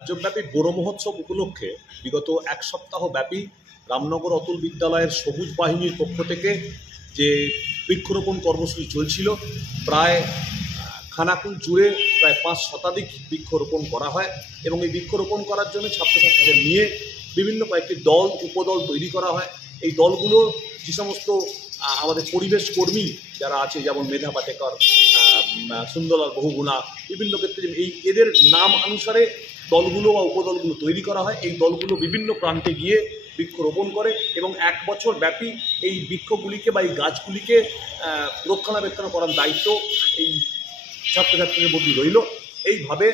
রাজ্যব্যাপী বড় মহোৎসব উপলক্ষে বিগত এক সপ্তাহ ব্যাপী রামনগর অতুল বিদ্যালয়ের সবুজ বাহিনীর পক্ষ থেকে যে বৃক্ষরোপণ কর্মসূচি চলছিল, প্রায় খানাকুল জুড়ে প্রায় 5 শতাধিক বৃক্ষরোপণ করা হয় এবং এই বৃক্ষরোপণ করার জন্য ছাত্রছাত্রীদের নিয়ে বিভিন্ন কয়েকটি দল উপদল তৈরি করা হয়। এই দলগুলো যে সমস্ত আমাদের পরিবেশ কর্মী যারা আছে, যেমন মেধা পাটেকর, সুন্দরলাল বহুগুণা, বিভিন্ন ক্ষেত্রে এদের নাম অনুসারে দলগুলো বা উপদলগুলো তৈরি করা হয়। এই দলগুলো বিভিন্ন প্রান্তে গিয়ে বৃক্ষরোপণ করে এবং 1 বছর ব্যাপী এই বৃক্ষগুলিকে বা এই গাছগুলিকে রক্ষণাবেক্ষণ করার দায়িত্ব এই ছাত্রছাত্রীদের মধ্যে রইল। এইভাবে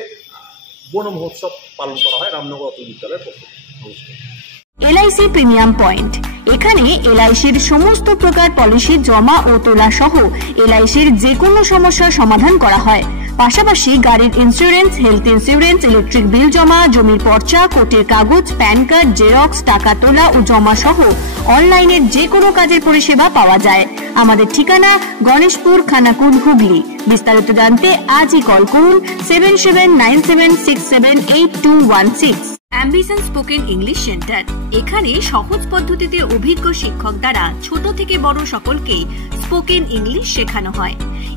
বন মহোৎসব পালন করা হয় রামনগর অতুল বিদ্যালয়ের পক্ষ থেকে। LIC প্রিমিয়াম পয়েন্ট, এখানে LICর সমস্ত প্রকার পলিসি জমা ও তোলা সহ LICর যে কোনো সমস্যার সমাধান করা হয়। পাশাপাশি গাড়ির insurance, health insurance, electric bill জমা, জমির পর্চা, কোর্টের কাগজ, প্যান কার্ড, জেরক্স, টাকা তোলা ও জমা সহ অনলাইনের যে কোনো কাজের পরিষেবা পাওয়া যায়। আমাদের ঠিকানা গণেশপুর, খানাকুল, হুগলি। বিস্তারিত জানতে আজই কল করুন 7797678216। অ্যাম্বিশন স্পোকেন ইংলিশ সেন্টার, এখানে সহজ পদ্ধতিতে অভিজ্ঞ শিক্ষক দ্বারা ছোট থেকে বড় সকলকেই স্পোকেন ইংলিশ শেখানো হয়।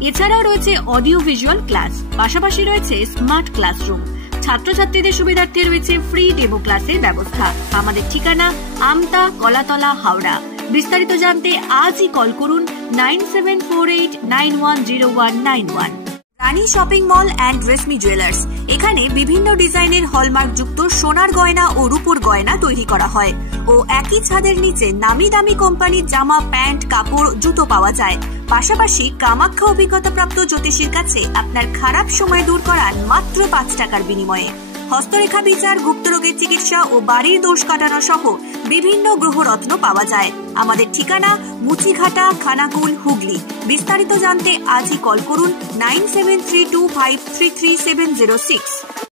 এছাড়াও রয়েছে অডিও ভিজুয়াল ক্লাস, পাশাপাশি রয়েছে স্মার্ট ক্লাসরুম। ছাত্রছাত্রীদের সুবিধার্থে রয়েছে ফ্রি ডেমো ক্লাসের ব্যবস্থা। আমাদের ঠিকানা আমতা, কলাতলা, হাওড়া। বিস্তারিত জানতে আজই কল করুন 9748910191। Rani shopping mall and Reshmi jewellers, এখানে বিভিন্ন ডিজাইনের হলমার্ক যুক্ত সোনার গয়না ও রূপোর গয়না তৈরি করা হয় ও একই ছাদের নিচে নামি দামি কোম্পানির জামা, প্যান্ট, কাপড়, জুতো পাওয়া যায়। পাশাপাশি কামাখ্যা অভিজ্ঞতাপ্রাপ্ত জ্যোতিষীর কাছে আপনার খারাপ সময় দূর করান মাত্র 5 টাকার বিনিময়ে। হস্তরেখা বিচার, গুপ্তরোগের চিকিৎসা ও বাড়ির দোষ কাটানো সহ বিভিন্ন গ্রহরত্ন পাওয়া যায়। আমাদের ঠিকানা মুচিঘাটা, খানাকুল, হুগলি। বিস্তারিত জানতে আজই কল করুন 9732533706।